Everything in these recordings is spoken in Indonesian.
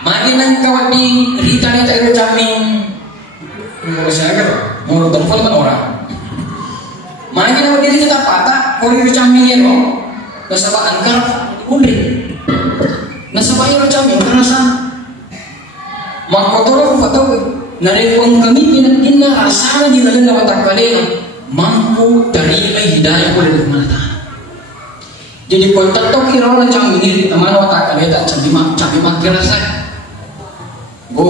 Maginan kawat di rita ni tayo caming menurut saya kan menurut telepon orang maginan di rita patah kori caming ya no nasaba angkar undri nasaba iro caming kerasa makotoro fatau narepon kami pinakina rasa di dalam mata kalian mampu dari hidayah oleh mana. Jadi kalau tetap kira orang caming ini teman otak kalian tak caming kira saya. Bu,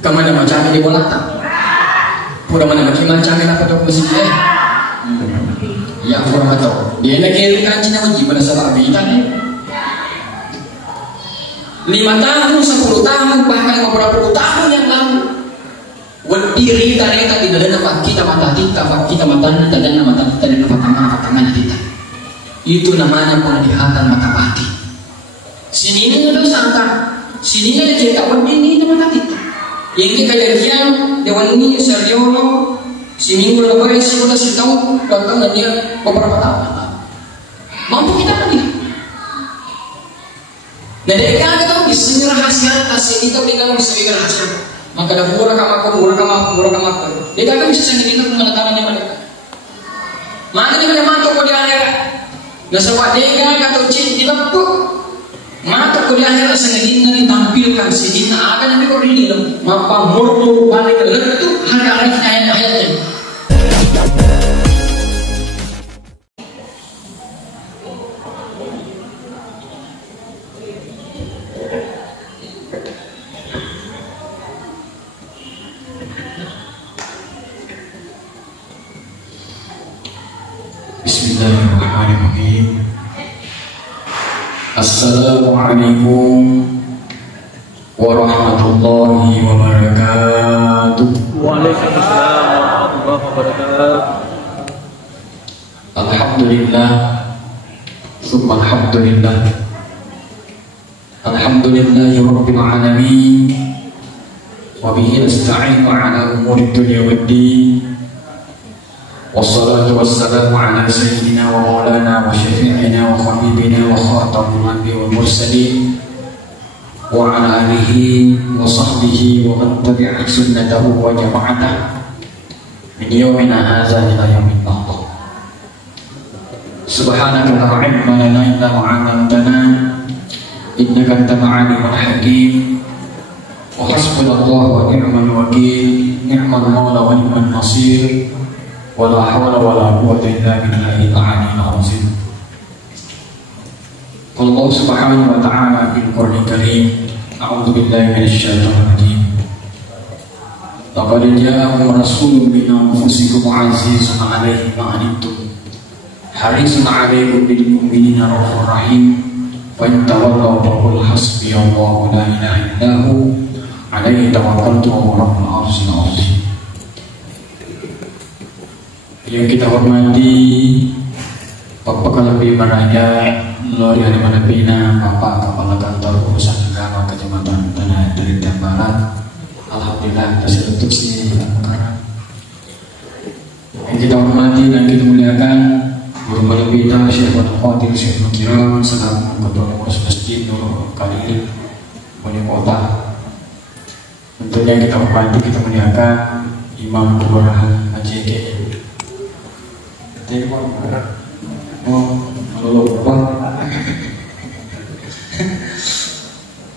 kemana macam ini bola tak? Pura mana macam apa tu musik eh? Ya, kurang tahu. Dia nak kira kan cina uji pada salah abitan. 5 tahun, 10 tahun, bahkan beberapa tahun yang lalu, berdiri tadi di dalam nafas kita mata dan tangan kita. Itu namanya penglihatan mata batin. Sini ini ada sangka. Sini ada cerita ini teman kita. Yang kejadian dewan ini seriolo seminggu lebih sudah setahun datang dia beberapa tahun. Mampu kita lagi. Nah dari kan kita bisa rahasia atas ini kita tinggal bisa rahasia. Maka ada pura kama. Dia kan bisa sendiri kita menandatangan mereka. Maka dia mantap di akhirat. Nah sebab dia kata cint di waktu. Mata kuliahnya sengaja ditampilkan sehingga akan nanti kau ini mapa murdu balik itu hari-hari ayat-ayatnya. Bismillahirrahmanirrahim. Assalamualaikum warahmatullahi wabarakatuh. Waalaikumsalam warahmatullahi wabarakatuh. Alhamdulillah, summa alhamdulillah. Alhamdulillahi rabbil alamin. Wa bihi nasta'inu ala umuri dunya waddin. Wassalatu wassalamu ala sayyidina wa maulana wa syafi'ina wa habibina wa khatamul anbiya wal mursalin wa ala alihi wa sahbihi wa man tabi'a sunnatahu wa jama'atahu min yawmina hadza ila yaumil qiyamah. Subhanaka la ilma lana illa ma 'allamtana innaka antal 'alimul hakim. Wa hasbunallahu wa ni'mal wakeel, ni'mal mawla wa ni'man nasir. Wala hawla wala quwwata illa billahi al-'aliyyil 'azim. Allah Subhanahu wa ta'ala fil Qur'anil Karim, a'udzu billahi minasy syaithanir rajim. Laqad ja'akum rasulun min anfusikum 'azizun 'alaihi ma 'anittum harisun 'alaikum bil mu'minina raufur rahim. Fa in tawallaw faqul hasbiyallahu la ilaha illa hu 'alaihi tawakkaltu wa rabbul 'arsyil 'azim. Yang kita hormati Bapak Kalabi Maraya Lori Alimana Bina, Bapak Kepala Kantor Urusan Agama Kecamatan Tanah Dari Barat. Alhamdulillah atas instruksi karena yang kita hormati dan kita muliakan Guru Malabita Syekh Al-Qadir Syekh Al-Kiram selaku Ketua Pengurus Masjid Nurul Khalil Bani Kota. Tentunya kita hormati, kita muliakan Imam Kelurahan AJK.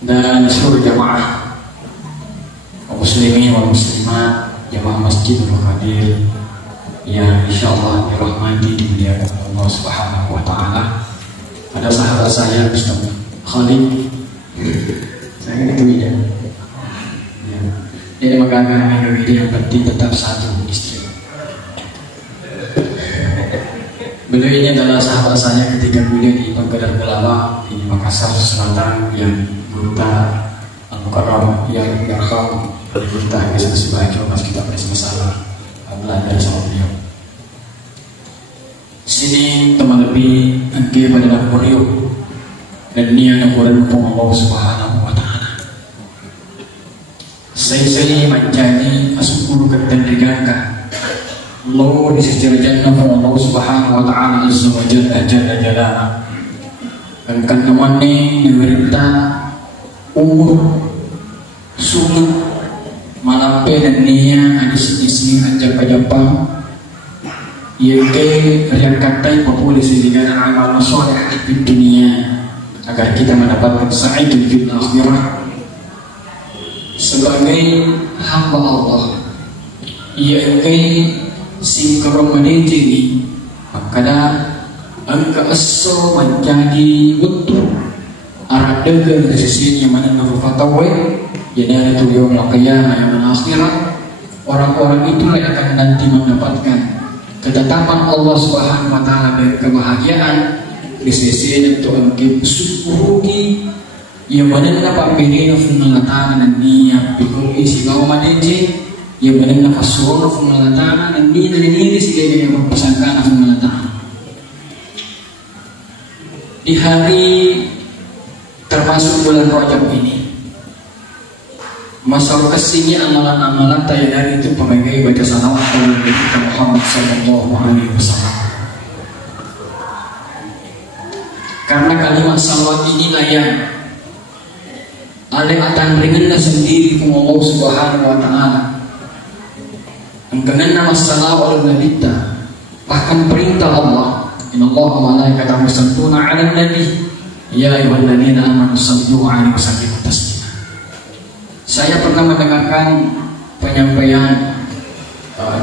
Dan seluruh jamaah muslimin wal muslimat, jamaah masjidul hadir yang insyaallah dirahmati dimuliakan Allah Subhanahu wa ta'ala. Ada sahabat saya Ustaz Khalid, saya ketemu dia. Dia mengatakan yang penting tetap satu istri. Beliau ini adalah sahabat saya ketika kuliah di Penggerak Kelapa di Makassar Selatan, yang Gurta Al-Mukarram, yang Yarham Gurta Kisah Sibajo Mas kita masalah belajar sama beliau. Sini teman lebih angke pada Napoleon dan dia Napoleon pun Allah Subhanahu wa ta'ala. Saya menjadi asukuru ketendegakan Allah di sisi jannah Allah Subhanahu wa ta'ala azza wa jalla jalla jalala. Dan kan namanya pemerintah umur sungai malampe dan nia ada sini ajak pajapang yang yang katai populasi dengan amal soleh di dunia agar kita mendapatkan sa'idul fil akhirah sebagai hamba Allah yang singkaro menjadi makanya angka asal menjadi betul arah dagang dari sisi yang mana nafatawai jadi ada tuh yang qiyamah yang akhirat orang-orang itulah yang akan nanti mendapatkan ketetapan Allah Subhanahu wa taala dan kebahagiaan di sisi itu angka syukuruki yang mana dapat berikan pengelatan dan niat pikul isi kau madeje yang mana dapat suruh pengelatan dan niat dan diri sehingga yang berpasangkan pengelatan di hari termasuk bulan Rajab ini masalah kesini amalan-amalan tayang itu pemegai baca salawat kepada Nabi Muhammad SAW karena kalimat salawat inilah yang ada atan ringannya sendiri ke Allah Subhanahu wa taala engkau nama salawat Nabi bahkan perintah Allah inna Allah wa malaikatahu yusalluna 'alan nabi ya ayyuhalladzina amanu sallu 'alaihi wa sallimu taslima. Saya pernah mendengarkan penyampaian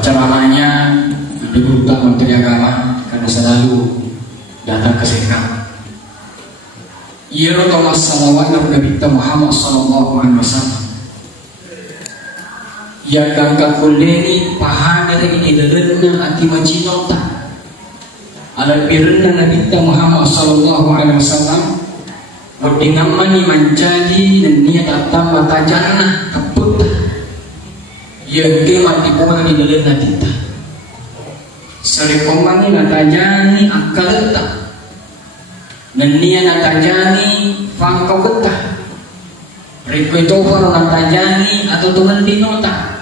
ceramahnya di Duta Menteri Agama karena selalu datang ke sini. Ia rotama salawat Nabi Muhammad sallallahu alaihi wasallam. Ya gangga kuleni pahana ini dalenna ati majinota. Ala birna Nabi Muhammad sallallahu alaihi wasallam berdingamani menjadi dan niat atam mata jannah keput. Ya ke mati bola di dalenna kita. Sarekomani natajani akalta. Dan niat natajani pangkau getah rekwetofar natajani atau tuhan dinota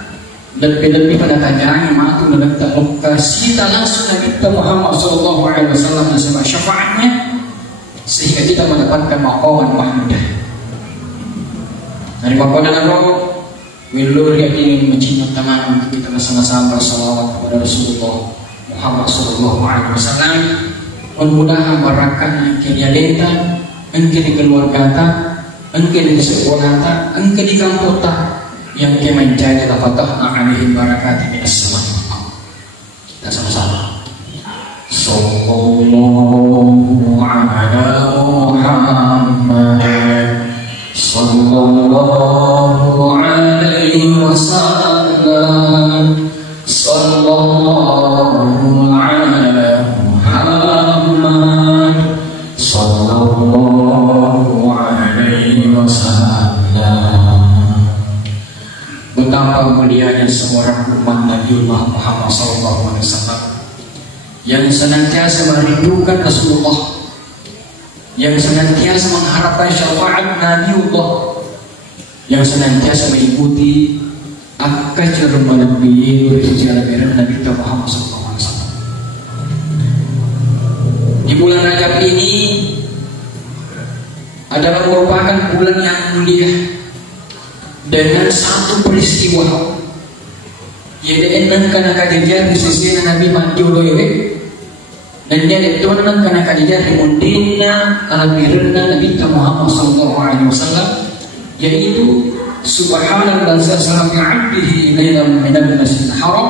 lebih-lebih pada tajani matu menegak lokasita langsung Nabi Muhammad SAW nasabah syafaatnya sehingga kita mendapatkan maqaman mahmudah dari maqaman Allah wilur yang ingin mencintai teman untuk kita bersama-sama bersalawat kepada Rasulullah Muhammad SAW mudah-mudahan barakah engke di alenta, engke di keluarga ta, engke di sekolah ta, engke di kampung ta yang ke menjadi lafatah alaihi barakati min as-sama. Kita sama-sama. Sallallahu ala Muhammad sallallahu alaihi wasallam sallallahu sallallahu alaihi wasallam. Betapa mulianya seorang umat Nabiullah Muhammad sallallahu alaihi wasallam yang senantiasa merindukan Rasulullah, yang senantiasa mengharapkan syafaat Nabiullah, yang senantiasa mengikuti akajur manabiyin berjalan Nabi Muhammad sallallahu alaihi wasallam. Di bulan Rajab ini adalah merupakan bulan yang mulia dengan satu peristiwa yaitu enam karena kejadian di sisi Nabi Madiuloye dan dia dituanan karena kejadian mundina alabirna Nabi Muhammad sallallahu alaihi wasallam yaitu subhanallah sallallahu alaihi lailan minal masjidil haram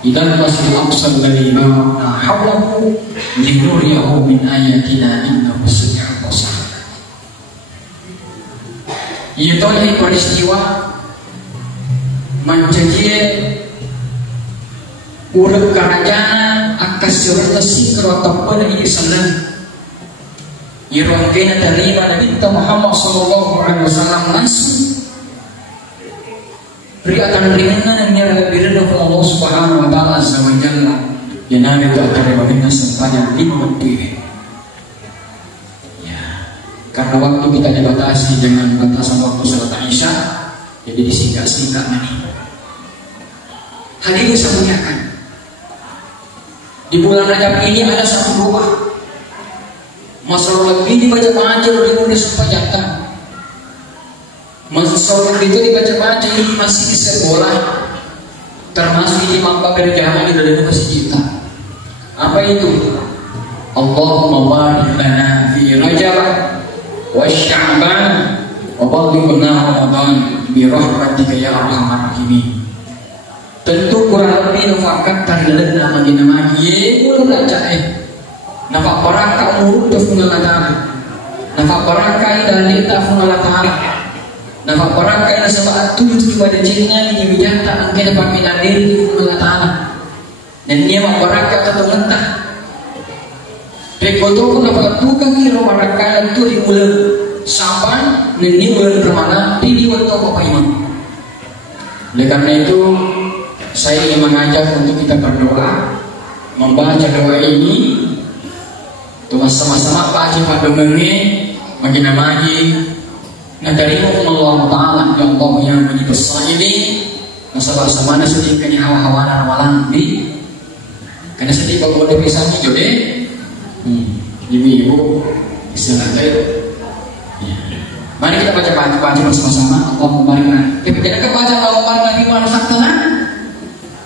ila masjidil aqsa alladhi barakna hawlahu linuriyahu min ayatina innahu sami'un basir. Itu adalah peristiwa menjadi urut kerajaan akas serta atau pada Islam. Yang terima Nabi Muhammad sallallahu alaihi wasallam langsung riatan ringan yang lebih Allah Subhanahu wa taala azza wa jalla. Yang Nabi terima dengan sepanjang 5 menit. Karena waktu kita dibatasi dengan batasan waktu salat Isya, jadi disingkat-singkat ini. Hadirin saya muliakan. Di bulan Rajab ini ada satu doa. Masalah lebih dibaca aja lebih mudah supaya Sholat itu dibaca-baca ini masih di sekolah, termasuk imam pekerjaan di dalam masjid kita. Apa itu? Allahumma barik lana fi Rajab wa Sya'ban wa ballighna Ramadan bi rahmatika ya arhamar rahimin. Tentu kurang lebih nufakat tarilan nama dinama ye boleh baca nampak baraka umur tu fungalatan, nampak baraka dari ta fungalatan, nampak baraka yang sebab tu pada jinnya di bijata angkena paminan diri fungalatan, dan dia baraka atau mentah. Rekoto pun dapat tukang kira baraka tu di bulan Saban dan di bulan Ramadan di waktu apa iman. Oleh karena itu saya ingin mengajak untuk kita berdoa, membaca doa ini, tuh sama-sama baca pada mengenai makin lagi. Nadarimu Allah Taala ya Allah yang besar ini, nasabah sama nasi sedikit hawa-hawa narawalan di, karena sedikit kalau ada pisahnya jode, ibu istirahat. Mari kita baca bersama-sama. Allah membarik. Kita baca Allah membarik di mana saktana.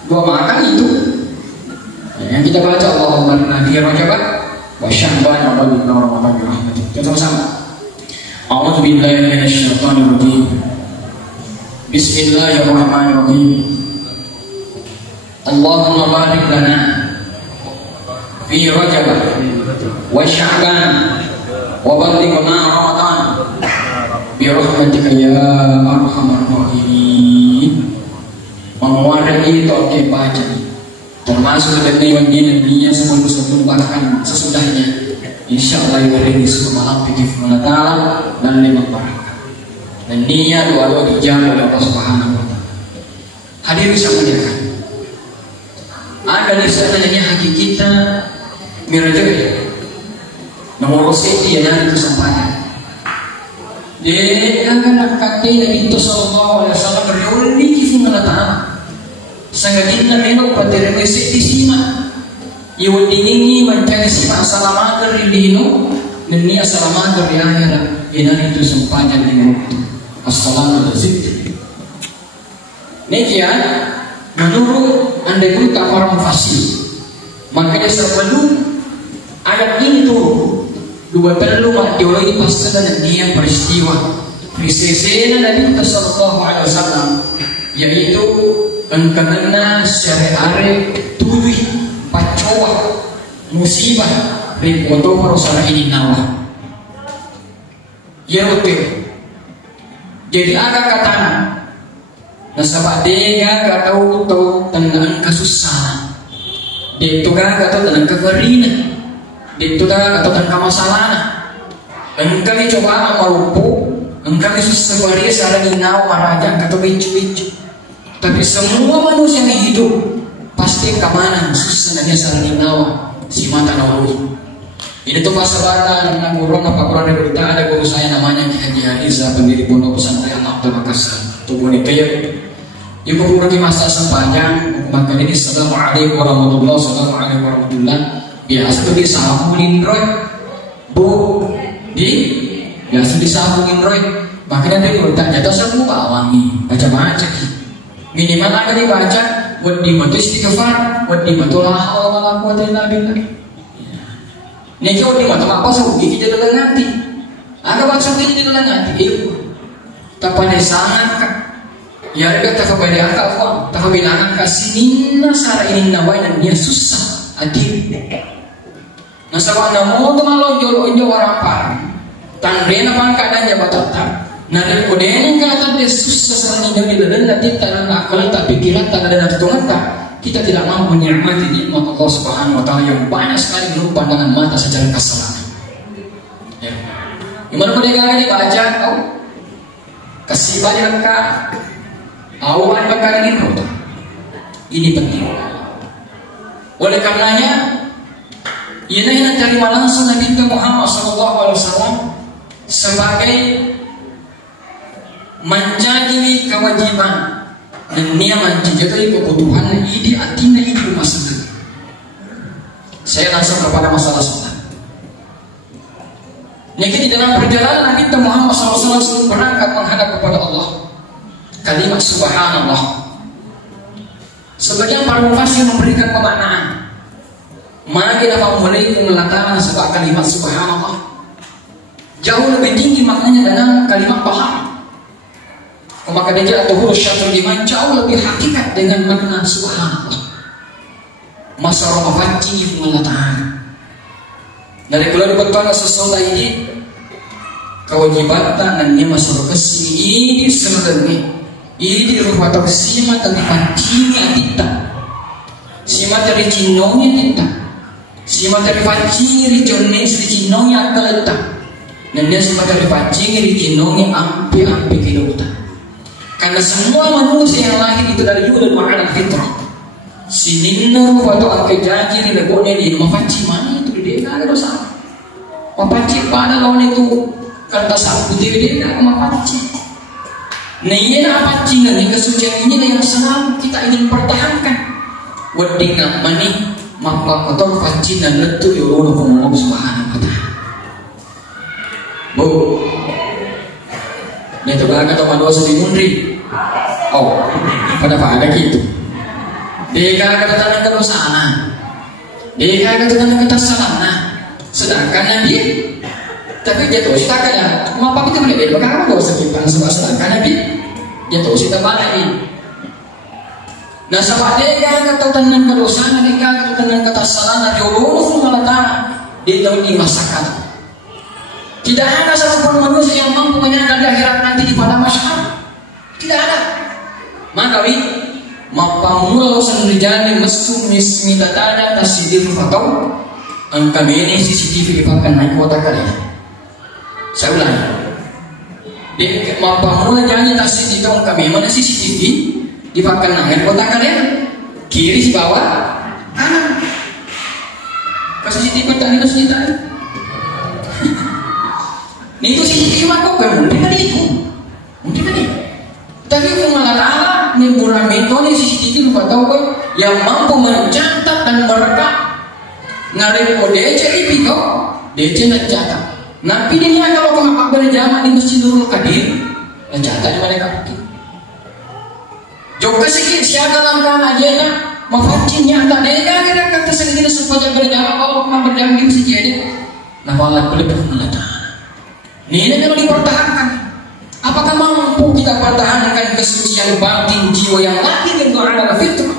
Dua makan itu yang kita baca Allahumma nabi Rajab wa Sya'ban wa ballighna Ramadan bi rahmatik. Kita sama. A'udzu billahi minasy syaithanir rajim. Bismillahirrahmanirrahim. Allahumma barik lana fi Rajab wa Sya'ban wa ballighna Ramadan bi rahmatika ya arhamar rahimin. Menguasai toke baca, termasuk dengan dunia sebelum bahkan sesudahnya. Insya Allah hari ini semua malam pikir menata dan lima barakah. Dan niat doa dijawab oleh Allah Subhanahu Wa Taala. Hadir bisa menjaga. Ada di sana yang haki kita mirajaga. Nomor satu yang kesempatan. Jadi anak kakek Nabi Sallallahu Alaihi Wasallam berreuni kifin menata. Sangatin meno patere mesi disima iwan dingingi mencari sima asalamat dari dino dan ni asalamat dari akhirat ini itu sempanya dengan waktu assalamualaikum. Nekian menurut andai pun tak para mufasir makanya sebelum ayat ini turun dua perlu teologi pasti dan dia peristiwa prisesena Nabi Sallallahu Alaihi Wasallam yaitu engkana syariare tujuh pacoa musibah ripoto parosara ini nawa ya betul. Jadi agak katana nasabak dega gatau tau tentang kesusahan itu gak gatau tentang kegerina itu gak gatau tentang masalah engkali coba malupu engkali susah waria sarang inaw maraja gatau bicu-bicu. Tapi semua manusia yang hidup pasti kemana susah dan sarang inaw si mata nawawi. Ini tuh pasabatan anak burung apa kurang berita ada guru saya namanya Ki Haji Haniza pendiri pondok pesantren Abdul Makassar. Tubuh itu ya. Ibu kurang di masa sepanjang maka ini assalamualaikum warahmatullahi wabarakatuh. Biasa tuh disambungin roy bu di biasa disambungin roy makanya dari bertanya dosa bu awangi baca-baca minimal akan dibaca wadi matu istighfar wadi matu la haula wala quwwata illa billah. Nek wadi matu apa sabuki kita dalam hati ada baca kita dalam hati itu tapane sangat ka ya ada kepada angka apa takabinaan kasinina sara ini nawain dia susah adil. Nasabah namo tu malu jolo warapan tandena pan kadanya batata nari kodeng kata dia susah sarang ini dan nanti tanah akal tak pikiran tak ada nafsu kita tidak mampu menikmati nikmat Allah Subhanahu Wa Taala yang banyak sekali menurut pandangan mata secara kasar. Ya. Gimana kodeng kali dibaca kau kasih banyak kak awan bakal ini penting. Oleh karenanya ini yang terima langsung Nabi Muhammad SAW sebagai menjadi kewajiban dan dia menjadi kebutuhan ini artinya ini rumah sendiri. Saya langsung kepada masalah sholat. Niki di dalam perjalanan Nabi Muhammad SAW sebelum berangkat menghadap kepada Allah. Kalimat subhanallah. Sebagian para mufassir memberikan pemaknaan. Maka dapat mulai mengatakan sebab kalimat subhanallah jauh lebih tinggi maknanya dalam kalimat paham. Maka dia atau huruf syatul iman jauh lebih hakikat dengan makna subhanallah. Masalah mafaji mengatakan dari keluar betul sesuatu ini kewajiban dan ini masalah kesini ini sebenarnya ini rupa atau sima dari pancinya tidak sima dari cinonya tidak sima dari pancinya di jones di cinonya keletak dan dia sima dari pancinya di cinonya ampi kilometer karena semua manusia yang lahir itu dari juga dan fitrah sininna rupa atau angka janji di legonya di mafanci mana dia ada dosa. Mapanci pada lawan itu kata sabu dia ada mapanci. Nah ini apa cina nih kesucian ini yang selalu kita ingin pertahankan. Wadinga mani maka kotor panci dan letu ya Allah Subhanahu wa taala. Bu, dia tu kan kata manusia di mundri. Oh, pada pada gitu. Dia kata tanah kedosaan. Dia kata kita salah, sedangkan Nabi, tapi jatuh kita kaya, mengapa kita boleh dia bagaimana dosa kita sebab sedangkan Nabi jatuh kita balik ini. Nah sebab dia kata tentang kedosaan, dia kata tentang kesalahan dari Allah Subhanahu dia tahu di masyarakat. Tidak ada satupun manusia yang mampu menyangka di akhirat nanti di pada masyarakat. Tidak ada. Maka mapamula usan rijali mestu minta tanya tasidir fatau angka ini CCTV dipakai naik kota kalian. Saya ulang. Di mapamula jangan tasidir itu angka mana CCTV dipakai naik kota kalian kiri si bawah kanan. Kasih CCTV tadi itu cerita. Nih itu CCTV maka kan mungkin kan itu, mungkin kan itu. Tapi Allah Ta'ala metode CCTV lupa tahu kan yang mampu mencatat dan merekam ngarepo DC itu DC mencatat. Nah pilihnya kalau kenapa berjamaah di Masjid Nurul Qadir mencatat di mereka itu. Jika sikit siapa dalam agenda mafacinya tak ada kira kata sedikit supaya berjamaah kalau kenapa berjamaah di masjid ini. Nah Allah boleh mencatat. Ini yang dipertahankan. Apakah mampu kita pertahankan kesucian batin jiwa yang lahir itu adalah fitrah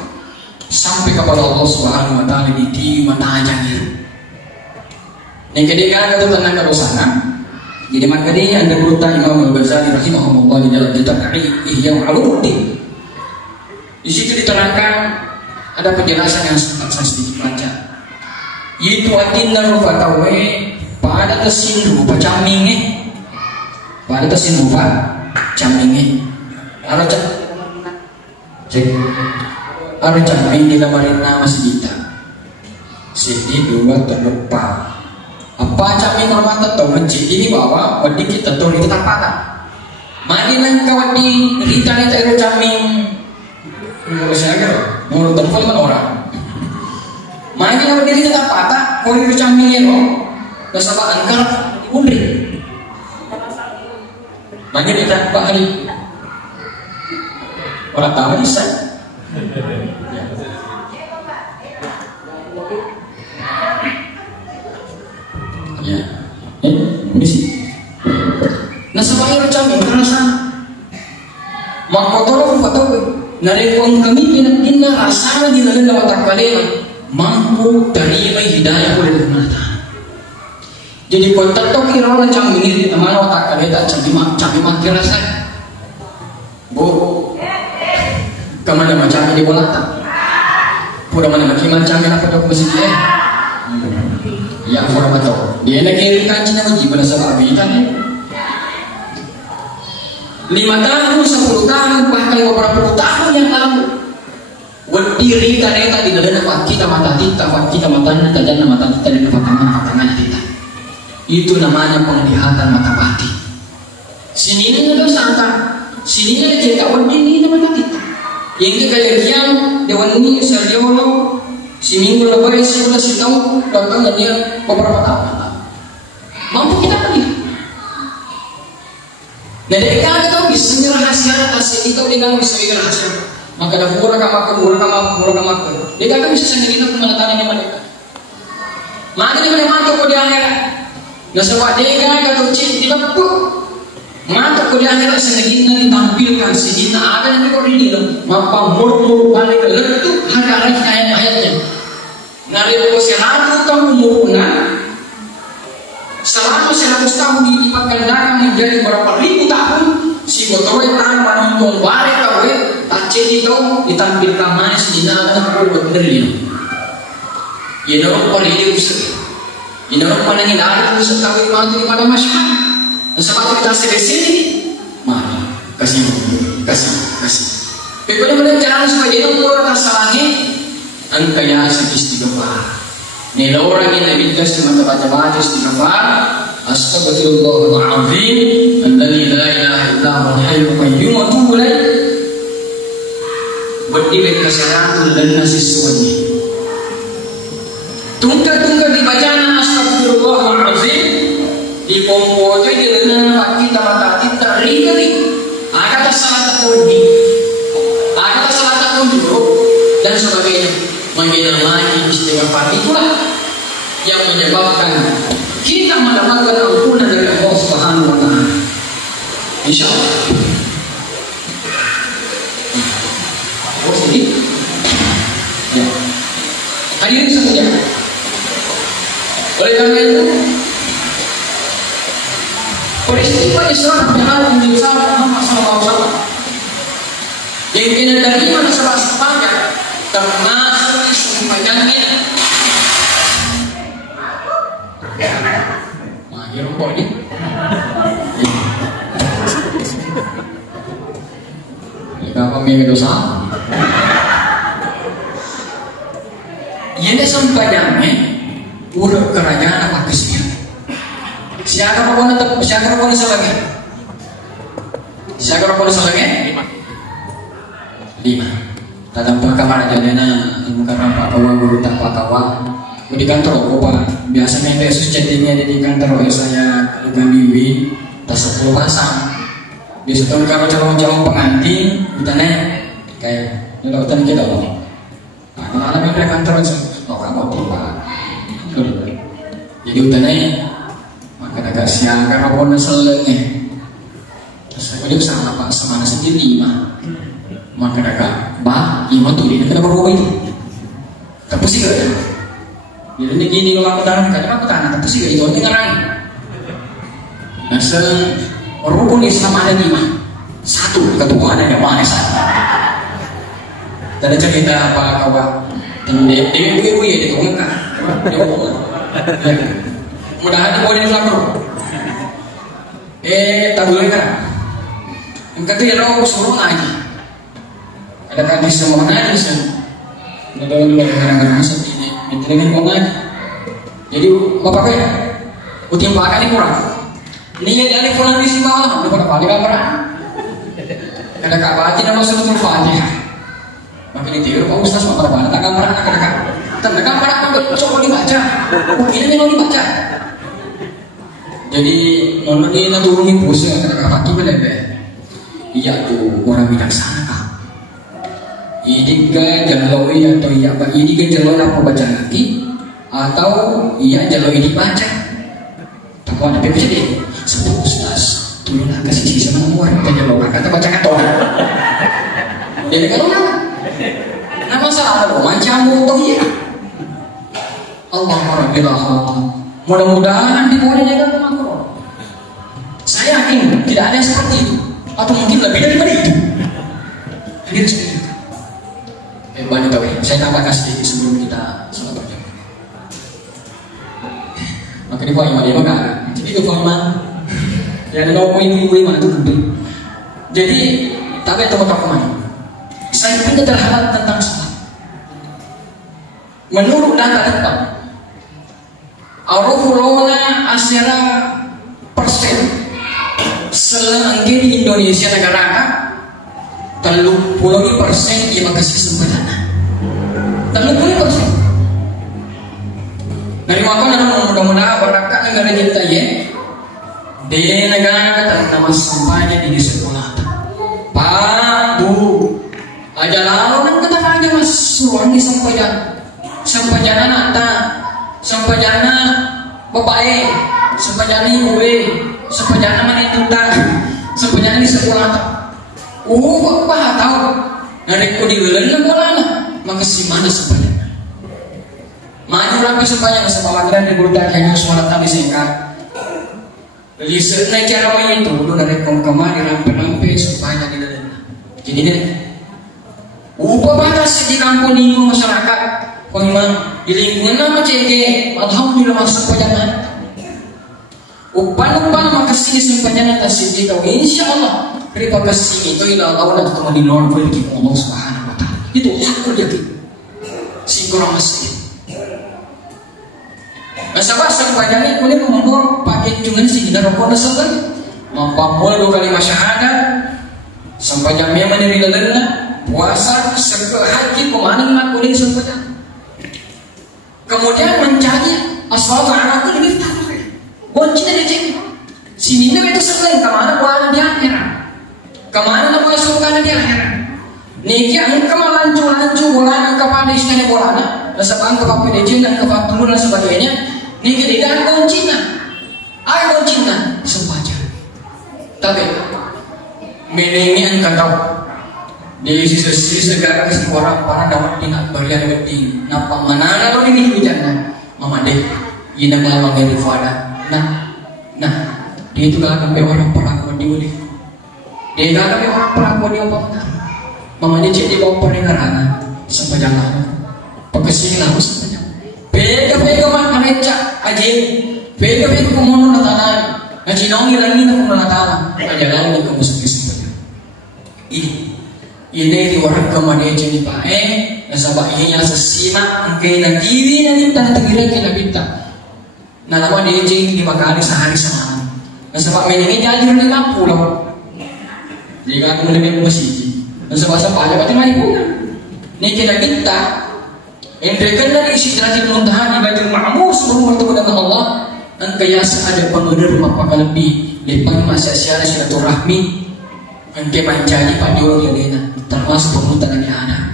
sampai kepada Allah Subhanahu wa taala di mata jangir. Yang ketiga itu tentang kedosaan. Jadi maka dia Anda berutang Imam Al-Ghazali rahimahullah di dalam kitab Ihya Ulumuddin. Di situ diterangkan ada penjelasan yang saya sedikit baca. Yaitu atinna rupa tawe pada tesin rupa caminge pada tesin rupa caminge ada cek ada caming di lamarin nama sedita sedi dua terdepan apa caming rumah tetap masjid ini bawa wadi kita tuh di tetap patah mandi nang kawat di rita itu caming menurut saya menurut telepon orang mandi kawat di tetap patah kalau di camingnya loh nasabah angkar undri maka dia tak hari orang tahu bisa ya ini sih nah sebagai macam terasa maka tolong tahu narikon kami pindah rasa di dalam watak kalian mampu terima hidayah oleh Allah. Jadi kau tetap kira orang macam ini di teman otak kalian tak cami kira saya. Bu, kemana macam di bola tak? Pura mana macam apa dok masih dia? Ya, pura macam. Dia nak kiri kan cina uji pada sebab abitan. 5 tahun, 10 tahun, bahkan beberapa tahun yang lalu. Berdiri kareta di dalam kita mata kita mata dan mata kita dan patangan kita. Itu namanya penglihatan mata batin. Sini ini ada sangka, sini ada cerita ini mata kita. Yang kejadian dewan ini seriolo, si minggu lebih si tahu datang dia beberapa tahun. mampu kita pergi. Nah, dari kagak tahu bisa rahasia atas itu dengan bisa rahasia. Maka dah kurang makan. Dia kagak bisa sendiri itu kemana tanah mereka. Maka dia mantap kau di akhirat. Nah, sebab dia kagak tuci di bapuk. Mantap kau di akhirat sendiri ditampilkan sehingga ada yang kau ini loh. Maka murmur balik letup hari-hari ayat-ayatnya. Nari posiratu kamu muruna. Selama 100 tahun dilipat gandakan menjadi berapa ribu tahun, si botol tanpa nonton balik kau aceh itu ditampilkan manis di dalam buat berdiri. Ini orang paling diusir, ini orang paling tidak ada usir kawin mati pada masyarakat. Dan sebab kita sini, mana kasih. Bagaimana cara supaya itu orang tersalangi, angkanya istighfar. Nila orang yang bintas cuma baca istighfar. Astagfirullahaladzim alladzi la ilaha illa huwal hayyul qayyum wa atubu ilaih. Berdiri kesehatan dan nasiswanya. Tunggal dibacaan astagfirullahaladzim di pompo itu di renang kita mata kita ringan. Ada salah satu dulu dan sebagainya. Mengenal lagi istighfar itulah yang menyebabkan kita mendapatkan ampunan dari Allah Subhanahu wa taala. Insyaallah. Oh, sedih. Ya. Hadirin sekalian. Oleh karena itu, peristiwa Isra Mi'raj menjadi Muhammad SAW yang diterima sebagai termasuk semuanya. Mahir kok ini. Jika kami dosa, ini sampainya urut kerajaan apa kesini? Siapa pun selagi? Lima. Dalam perkara jadinya karena Pak Kawan guru tak Pak Kawan di kantor Pak biasanya Yesus chattingnya di kantor saya dengan Bibi tak 10 pasang di situ kalau calon pengantin ditanya kayak dokter kita loh karena ada kantor kamu Pak jadi utanya maka agak siang karena pun selengnya terus saya sama Pak semana sendiri 5 maka agak iman tuh ini kenapa berubah itu? Tapi sih gak ya? Jadi gini kalau aku tanam, kadang aku tanam, tapi sih gak itu ini ngerang. Nah, rukun Islam ada 5. 1 ketuaan yang mana satu. Dan cerita Pak Kawan, Dewi ya ditunggukan, mudah-mudahan boleh dilakukan. Tak boleh kan? Yang kata ya lo suruh ngaji. Ada kadis semua ngaji Nggak kadang-kadang seperti ini dengan mau ngaji. Jadi bapaknya utimpakan ini kurang. Ini dari pulang di sini bawah udah pada balik kamera. Ada kak baca nama suratul Fatihah. Makin ditiru Pak Ustaz pada balik kamera kadang-kadang. Tanda kamera kan coba dibaca. Ini mau dibaca. Jadi nono ini turun pusing kadang-kadang Fatih belebe. Iya tuh orang bijaksana kak. Ini kan jalur atau iya pak ini kan jalur apa baca lagi atau iya jalur ini baca tapi ada bisa deh sebut Ustaz turunlah kasih sisi sama muat dan jalur kata baca kantor jadi kalau nama salah lo macam toh iya Alhamdulillah mudah-mudahan di bawah jaga makro saya yakin tidak ada yang seperti itu atau mungkin lebih daripada itu hadir seperti itu. Banyak tahu ya, saya tambahkan sedikit sebelum kita salat berjamaah. Maka di bawah ini maka jadi kefahaman ya ada nomor ibu mana itu gede. Jadi tapi teman-teman saya punya terhadap tentang salat. Menurut data depan Arufulona asyara persen selangkir di Indonesia negara 30% ia makasih sempurna 30%. Dari mana mudah-mudahan berangkat negara kita ya. Di negara kita nama sampahnya di sekolah. Pak, Bu, aja lalu kan kita aja mas suruh di sampajan anak sampajana bapak sampajana ibu sampajana mana itu sampajana di sekolah. Bapak tahu dari ku diulang bola maka si mana sampajana maju rapi sampajana sama lagi di bulatan hanya suara tadi singkat. Jadi sebenarnya cara itu dulu dari kemari rampe supaya di dalam. Jadi ini upah batas di kampung ini masyarakat, memang di lingkungan nama CG, alhamdulillah masuk perjalanan. Upah maka sini sepanjang atas CG kau insya Allah dari kasih itu ilah Allah atau di luar bagi Allah Subhanahu Wa Taala. Itu hakul yakin. Singkurang masih. Nasabah sepanjang ini boleh ngomong pakai jungan sih kita rokok nasabah. Mampamul 2 kali masyahadat sampai jamnya menjadi lalana puasa serta haji kemana ngakuin sepanjang. Kemudian mencari asal anakku lebih tahu. Boncin aja cek. Sini itu selain kemana bola di akhirat. Kemana nak boleh suka di akhirat. Niki angka malancu bola angka pada isinya bola. Nasabah angka pakai dejin dan angka peluru dan sebagainya. Niki tidak boncina. Ayo boncina sepanjang. Tapi meningi angka tahu di sisi segala orang para dapat tindak berian penting. Napa mana kalau ini hujannya, mama deh, ini malam dari fada. Nah, dia itu gak akan orang perangko dia boleh. Dia gak akan orang perangko dia apa benar. Mama dia jadi bawa perengarangan sampai jangan. Pekesini lah sampai jangan. Pega mana recak aja. Pega kumono na tanah. Ngajinongi lagi na kumono na tanah. Kajalan ni kamu sampai ini di orang kemana jadi pae. Nasabah iya sesima angkai na kiri na kita tegira kena kita. Nah lama dia jadi 5 kali sehari semalam. Nasabah meningi jajur 50. Jadi kan lebih masih. Nasabah aja berarti mari bunga. Ini kena kita. Entrekan dari sidratil muntaha di Baitul Ma'mur sebelum bertemu dengan Allah. Dan kayasa ada pengener maka lebih depan masa syara silaturahmi. Angke mencari Pak Dior Yadena termasuk pengurutan Nabi Adam,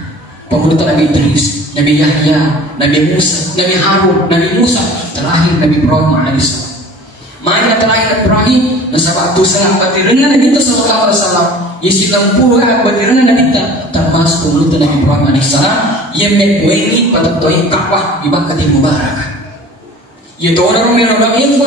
pengurutan Nabi Idris, Nabi Yahya, Nabi Musa, Nabi Harun, Nabi Musa, terakhir Nabi Ibrahim AS. Mana terakhir Ibrahim, nasabah tu salam batirangan Nabi kita sallallahu alaihi wasallam. Yesilam puluh batirangan Nabi kita termasuk pengurutan Nabi Ibrahim AS. Ia menguengi pada toy Ka'bah di Makkah Mubarakah. Ia orang ini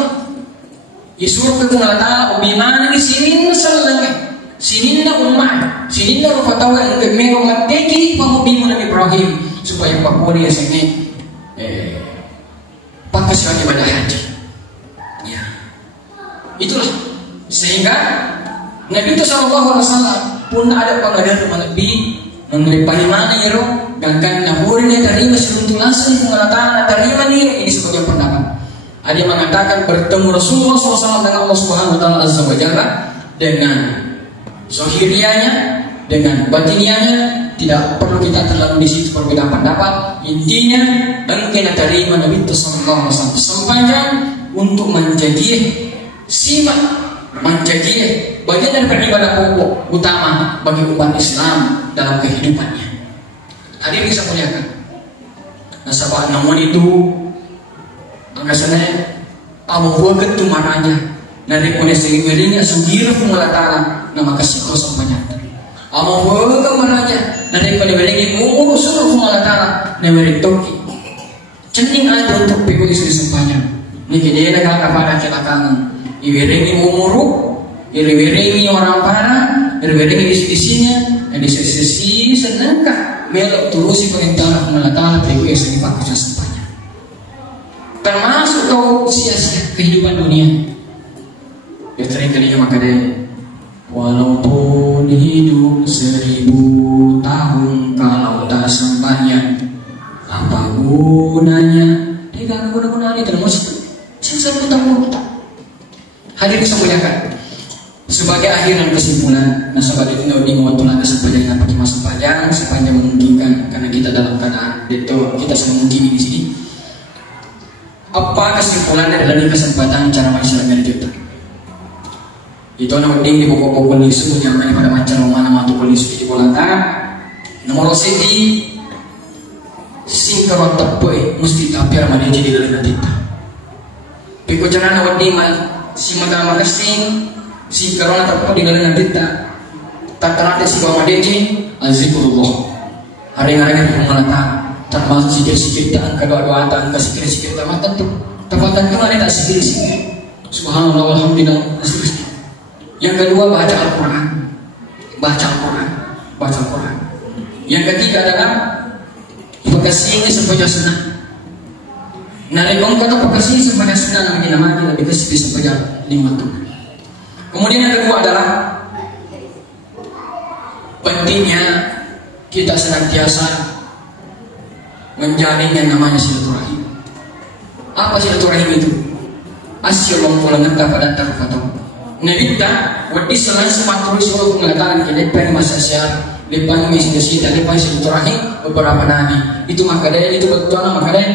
Yesus ke Allah bimana di sini sallallahu sininna ummah, sininna rufatawa yang kemero mateki pamubimu Nabi Ibrahim supaya pakuri ya sini pakasiwan ibadah haji. Ya, itulah sehingga Nabi itu Sallallahu Alaihi Wasallam pun ada pengadar lebih mengelipani mana ya roh dan kan naburnya terima seruntung langsung pengalaman terima nih ini sebagai pendapat. Ada yang mengatakan bertemu Rasulullah SAW dengan Allah Subhanahu Wa Taala Azza wa Jalla dengan zahirianya dengan batinianya tidak perlu kita terlalu di situ berbeda pendapat. Intinya bagaimana terima Nabi Sallallahu Alaihi Wasallam sepanjang untuk menjadi simak menjadi bagian dari ibadah pokok utama bagi umat Islam dalam kehidupannya. Hadirin bisa muliakan. Nasabah namun itu angkasanya amu buat tu marahnya. Nari kone sengirinya sugir pengalatana nama kasih sampanya. Amo hoga maraja nari kone berengi mumu suruh pengalatana nemeri toki. Cening ada untuk pego isu sampanya. Niki dia nak kepada kita kangen. Iberengi umuru, iberengi orang para, iberengi isi-isinya, di sisi senangkah melok terusi perintah pengalatana pego isu pakai sampanya. Termasuk kau sia-sia kehidupan dunia. Ya sering kalinya maka deh walaupun hidup 1000 tahun kalau tak sembahnya apa gunanya? Tidak guna-guna ini termasuk sisa utang. Hadir kesemuanya sebagai akhir dan kesimpulan. Nah sahabat itu di waktu lagi sepanjang pakai masa sepanjang memungkinkan karena kita dalam keadaan itu kita sedang mungkin di sini. Apa kesimpulannya dari kesempatan cara masyarakat kita? Itu nama di buku-buku lisu yang main pada macam mana matu lisu di bola nomor segi singkaran tepe mesti tapir mana jadi dari nanti. Piko jangan nama di si mata makasing singkaran tepe di dari nanti tak terada si bawa deji azikrullah hari-hari pengelata termasuk sikit-sikit dan kedua-dua dan kesikit-sikit tak tentu tempatan itu ada tak sikit-sikit subhanallah alhamdulillah. Yang kedua baca Al-Quran. Yang ketiga adalah pekasinya sebagai sunnah. Narikong kata pekasinya sebagai sunnah lagi nama lebih kesih sebagai 5 tahun. Kemudian yang kedua adalah pentingnya kita senantiasa menjalin yang namanya silaturahim. Apa silaturahim itu? Asyallahu pulangan dapat dan terfatau. Nabita, wadi selain sematuri suruh mengatakan kita pada masa siar, lepas misi kita lepas silaturahim beberapa nabi. Itu maka dari itu betul maka dari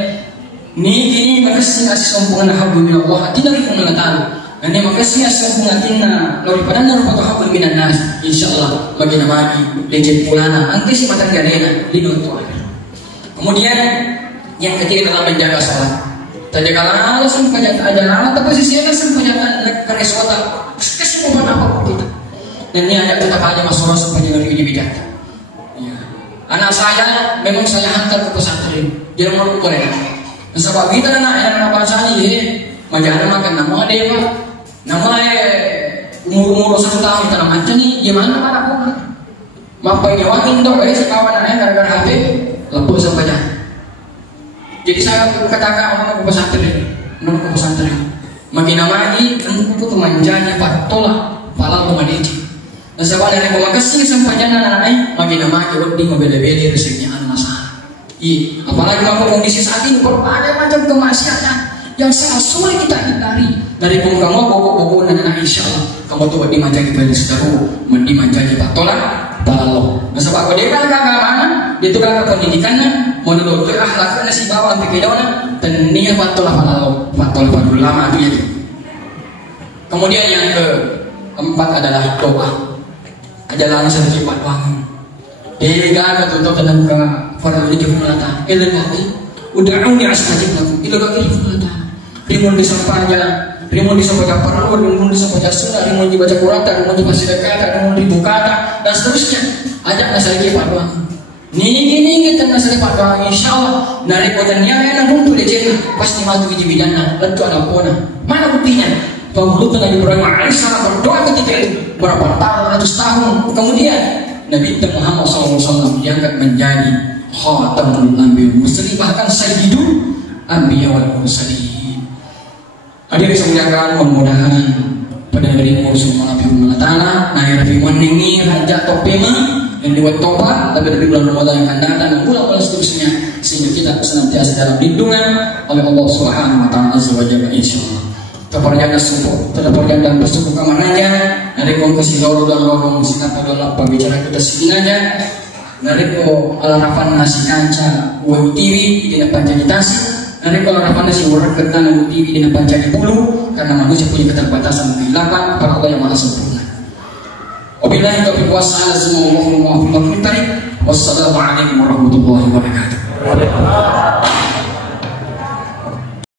ni makasih asis sambungan hablum min Allah tidak mengatakan. Ini makasih asis sambungan inna lalu pada naruh hablum minan nas. Insyaallah bagi nabi lecet pulana. Angki si mata gadena di nonton. Kemudian yang ketiga adalah menjaga sholat. Tadi kalau langsung kerja ajaran, tapi sisinya langsung kerja kerja sholat. Kesimpulan apa kita? Dan ini ada tetap aja masalah supaya dari ini bidat. Ya. Anak saya memang saya hantar ke pesantren. Jangan mau boleh. Sebab kita anak yang apa saja ini, majalah makan nama dia pak, nama umur 1 tahun kita nama macam ni, gimana mana pun. Mapai dia wangin dok, sekawan anaknya gara-gara HP. Lepuk sampai dah. Jadi saya katakan orang ke pesantren, makin lagi aku kemanjanya patola, palang kemadeci. Dan sebab dari kemakasih sampai jangan anak makin lagi lebih membela-bela rezekinya anak masalah. Apalagi mampu kondisi saat ini berbagai macam kemaksiatan yang sangat sulit kita hindari. Dari kamu pokok dan anak insya Allah kamu tuh dimanjai pada saudara, dimanjai patola. Kalau sebab kalau dia kan keagamaan, dia tu kan pendidikannya, menurut dia akhlaknya si bawah pikirannya, dan niat fatul lama itu. Kemudian yang keempat adalah doa, adalah sifat wangi. Dia kan tutup dalam pada wujud melata. Ilah lagi, udah uni astajib lagu. Ilah lagi melata. Rimun disampaikan. Rimun disampaikan perlu, rimun disampaikan sunnah, rimun dibaca Quran, rimun dibaca sedekah, rimun dibuka dan seterusnya. Ajak nasari kipat doang. Ni kita nasari kipat doang. Insyaallah dari kotannya yang nunggu leceh pasti matu di bidana. Tentu ada pona. Mana buktinya? Penghulu Nabi Ibrahim alaihissalam berdoa ketika itu berapa ratus tahun kemudian Nabi Muhammad SAW diangkat menjadi khatamul anbiya mursalin bahkan sayyidul anbiya wal mursalin. Hadirin sekalian, mudah-mudahan pada hari ini semua Nabi Taala, naik Nabi Mandingi, Raja Topema, yang diwat toba, tapi dari bulan Ramadan yang akan datang dan bulan-bulan seterusnya, sehingga kita senantiasa dalam lindungan oleh Allah Subhanahu Wa Taala Azza wa Jalla insyaallah. Terperjalanan subuh, terperjalanan bersuku kamarnya, dari kongsi loro dan lorong sinata dalam pembicaraan kita seginanya, dari ko alarapan nasi kanca, uang TV tidak panjangitasi. Nanti kalau rapan nasi urat ketan TV dengan pancanya bulu karena manusia punya keterbatasan kehilapan para Allah yang maha sempurna. Wabillahi taufiq wassalam. Wassalamualaikum warahmatullahi wabarakatuh.